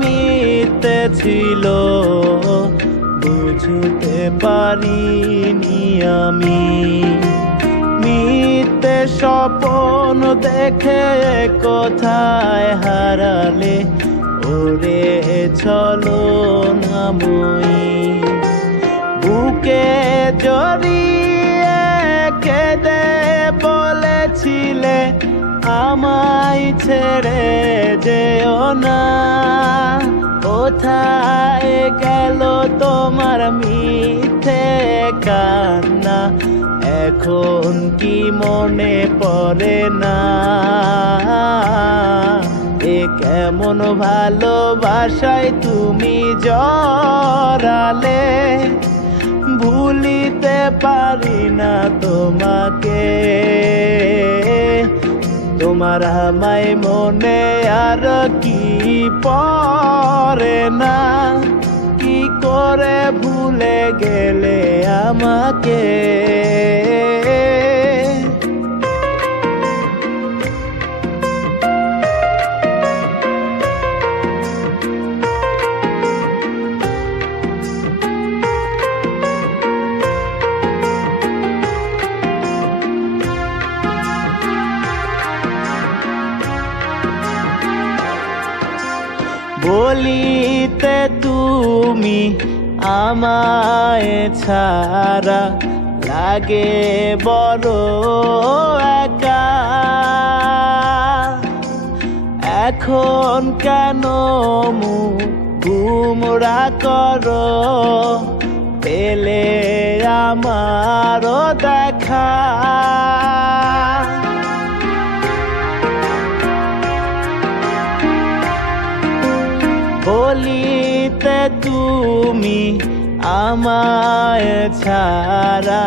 মিথ্যে ছিল বুঝতে পারিনি আমি। মিথ্যে স্বপ্ন দেখে কোথায় হারালে ওরে চলো নামই। বুকে জড়িয়ে কেঁদে বলেছিলে আমায় ছেড়ে যেও না। কোথায় গেল তোমার মিথ্যে কান্না, এখন কি মনে পড়ে না? এ কেমন ভালোবাসায় তুমি জড়ালে, ভুলিতে পারি না তোমাকে। তোমার আমায় মনে আর কি পড়ে না, কি করে ভুলে গেলে আমাকে। বলিতে তুমি আমায় ছাড়া লাগে বড় একা। এখন কেন মুখ গুমরা করো, পেলে আমারও দেখা। বলিতে তুমি আমায় ছাড়া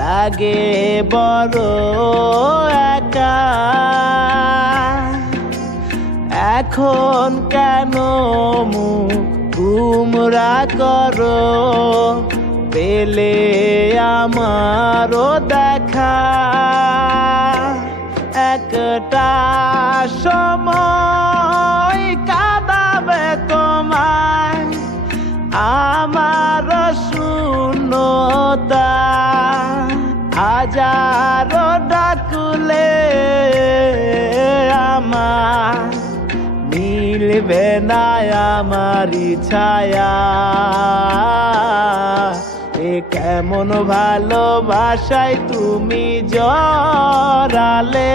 লাগে বড় একা। এখন কেন মুখ গুমরা করো, পেলে আমারও দেখা। একটা সময় কাঁদাবে তোমায় আমার শূন্যতা, হাজারো ডাকলে আমার মিলবে না আমারি ছায়া। এ কেমন ভালোবাসায় তুমি জড়ালে,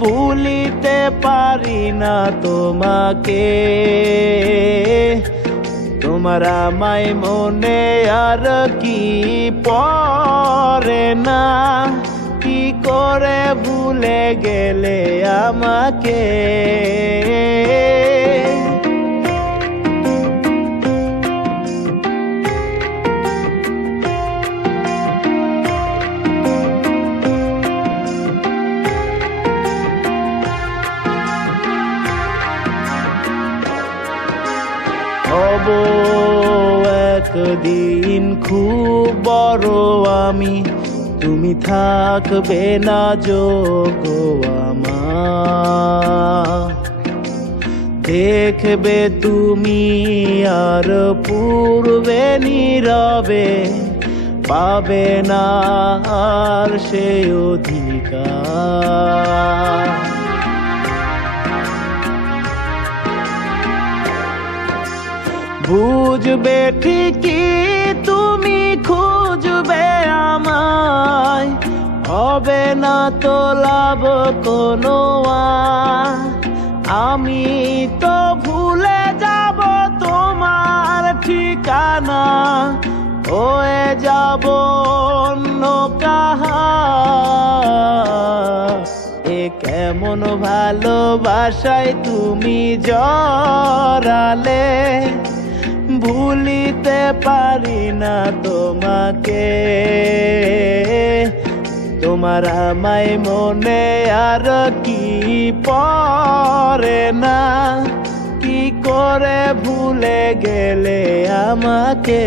ভুলিতে পারি না তোমাকে। তোমার আমায় মনে আর কি পড়ে না, কি করে ভুলে গেলে আমাকে। হব একদিন খুব বড় আমি, তুমি থাকবে না যোগ্য আমার। দেখবে তুমি আর পূর্বে নীরবে, পাবে না আর সে অধিকার। বুঝবে ঠিকই তুমি খুঁজবে আমায়, হবে না তো লাভ কোনো। আমি তো ভুলে যাব তোমার ঠিকানা, হয়ে যাব অন্য কাহার। এ কেমন ভালোবাসায় তুমি জড়ালে, ভুলিতে পারি না তোমাকে। তোমার আমায় মনে আর কি পড়ে না, কি করে ভুলে গেলে আমাকে।